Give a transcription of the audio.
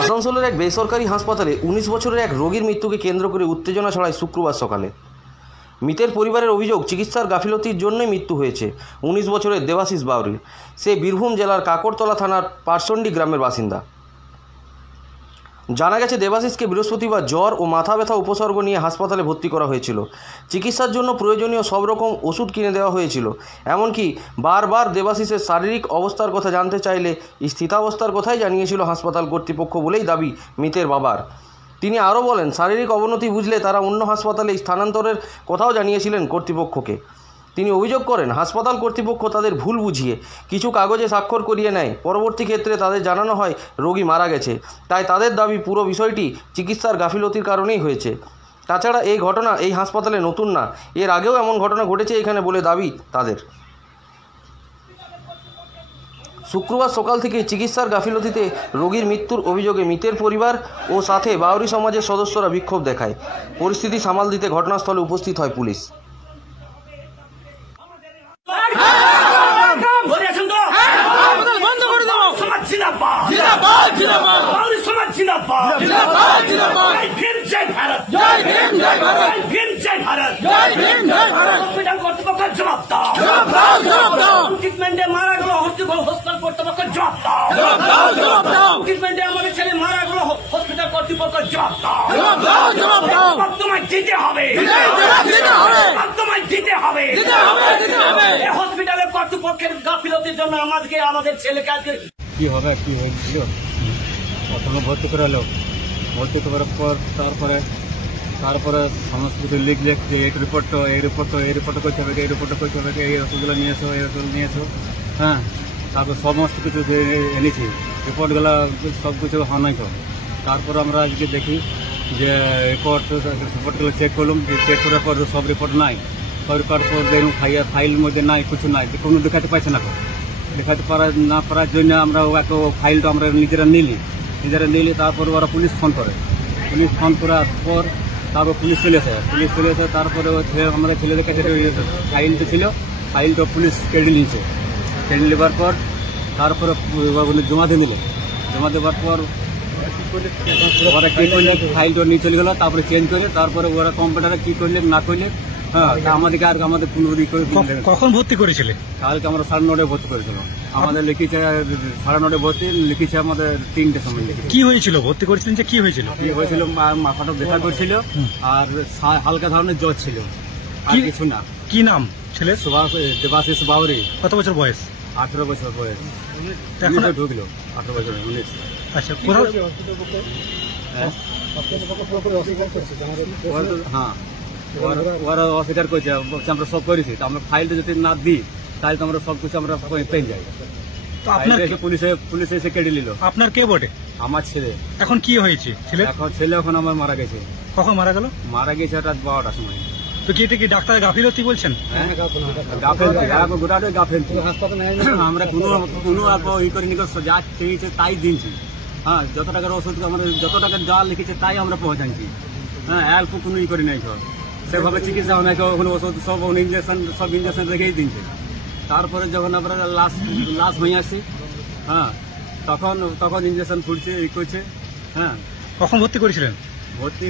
আসানসোলের এক বেসরকারি হাসপাতালে 19 বছরের এক রোগীর মৃত্যুকে কেন্দ্র করে উত্তেজনা ছড়ায় শুক্রবার সকালে। মৃতের পরিবারের অভিযোগ, চিকিৎসার গাফিলতির জন্যই মৃত্যু হয়েছে 19 বছরের দেবাশিস বাউরির। সে বীরভূম জেলার কাকরতলা থানার পারসন্ডি গ্রামের বাসিন্দা। জানা গেছে, দেবাশিসকে বৃহস্পতিবার জ্বর ও মাথা ব্যথা উপসর্গ নিয়ে হাসপাতালে ভর্তি করা হয়েছিল। চিকিৎসার জন্য প্রয়োজনীয় সব রকম ওষুধ কিনে দেওয়া হয়েছিল। এমনকি বারবার দেবাশিসের শারীরিক অবস্থার কথা জানতে চাইলে স্থিতাবস্থার কথাই জানিয়েছিল হাসপাতাল কর্তৃপক্ষ বলেই দাবি মৃতের বাবার। তিনি আরও বলেন, শারীরিক অবনতি বুঝলে তারা অন্য হাসপাতালে স্থানান্তরের কথাও জানিয়েছিলেন কর্তৃপক্ষকে। তিনি অভিযোগ করেন, হাসপাতাল কর্তৃপক্ষ তাদের ভুল বুঝিয়ে কিছু কাগজে স্বাক্ষর করিয়ে নেয়। পরবর্তী ক্ষেত্রে তাদের জানানো হয় রোগী মারা গেছে। তাই তাদের দাবি পুরো বিষয়টি চিকিৎসার গাফিলতির কারণেই হয়েছে। তাছাড়া এই ঘটনা এই হাসপাতালে নতুন না, এর আগেও এমন ঘটনা ঘটেছে এখানে বলে দাবি তাদের। শুক্রবার সকাল থেকে চিকিৎসার গাফিলতিতে রোগীর মৃত্যুর অভিযোগে মৃতের পরিবার ও সাথে বাউরি সমাজের সদস্যরা বিক্ষোভ দেখায়। পরিস্থিতি সামাল দিতে ঘটনাস্থলে উপস্থিত হয় পুলিশ। মারা গেল হসপিটাল কর্তৃপক্ষ জবাব আমাদের ছেলে মারা গেল হসপিটাল কর্তৃপক্ষ জবাব তোমায় দিতে হবে, তোমায় দিতে হবে। হসপিটালের কর্তৃপক্ষের গাফিলতির জন্য আমাদের ছেলেকে আজকে কি হবে, কি হয়েছিল প্রথমে ভর্তি করালো। ভর্তি করার পর তারপরে সমস্ত কিছু লিখলে যে এই রিপোর্ট করতে হবে, এই রিপোর্ট করতে হবে, এই ওষুধগুলো নিয়েছো, এই ওষুধ নিয়েছো। হ্যাঁ, তারপর সমস্ত কিছু যে এনেছি রিপোর্টগুলো সব কিছু হয় তো। তারপর আমরা আজকে দেখি যে রিপোর্টগুলো চেক করলাম, যে চেক করার পর সব রিপোর্ট নাই। সব রিপোর্ট পর দেখুন ফাইল মধ্যে নাই, কিছু নাই, কোনো দেখাতে পারছে না। দেখাতে না পারার জন্য আমরা ফাইলটা আমরা নিজেরা নিলি। তারপর ওরা পুলিশ ফোন করার পর তারপর পুলিশ চলে আসে। তারপরে আমাদের ছেলেদের কাছে ফাইলটা ছিল, ফাইলটা পুলিশ কেড়ে নিয়েছে। কেড়ে নেবার পর তারপরে জমা দিয়ে দিল। জমা দেওয়ার পর ওরা কি করলে ফাইলটা নিয়ে চলে গেল। তারপরে চেঞ্জ করে তারপরে ওরা কম্পিউটারে কি করলে না করলে। হ্যাঁ, আমাদের কোনো কখন ভর্তি করেছিলে? কালকে আমরা 9:30 ভর্তি করেছিলাম। আমাদের লিখেছে 9:30 ভর্তি, লিখেছে আমাদের 3টের সময়। কি হয়েছিল ভর্তি করেছিলেন? যে কি হয়েছিল? মাথাটা ব্যথা করছিল আর হালকা ধরনের জ্বর ছিল, আর কিছু না। কি নাম ছেলে? দেবাশিস বাউরি। কত বছর বয়স? 18 বছর বয়স। ঢুকলো 18 বছর 19। আচ্ছা, হ্যাঁ, ওরা অস্বীকার করছে, আমরা সব করেছি। আমরা ফাইলটা যদি না দিই তাহলে তো আমরা সবকিছু আমরা পেয়ে যাই। পুলিশ এসে কেটে নিল। আপনার কে বটে? আমার ছেলে। এখন কি হয়েছে ছেলে? এখন আমার মারা গেছে। কখন মারা গেল? মারা গেছে রাত 12টার সময়। তো কি এটা কি ডাক্তার গাফিলতি বলছেন? গোটাটাই গাফিলতি। আমরা কোনো ই করিনি, যা চেয়েছে তাই দিয়েছি। হ্যাঁ, যত টাকার ওষুধ আমাদের যত টাকার যা লিখেছে তাই আমরা পৌঁছাচ্ছি। হ্যাঁ, অল্প কোনো ই করি নাই। সেভাবে চিকিৎসা হয় না, ওখানে ওষুধ সব ইঞ্জেকশন রেখেই দিচ্ছে। তারপরে যখন আমরা লাশ হয়ে আসছি, হ্যাঁ, তখন ইঞ্জেকশন ফুটছে, ই করছে। হ্যাঁ। কখন ভর্তি করেছিলেন? ভর্তি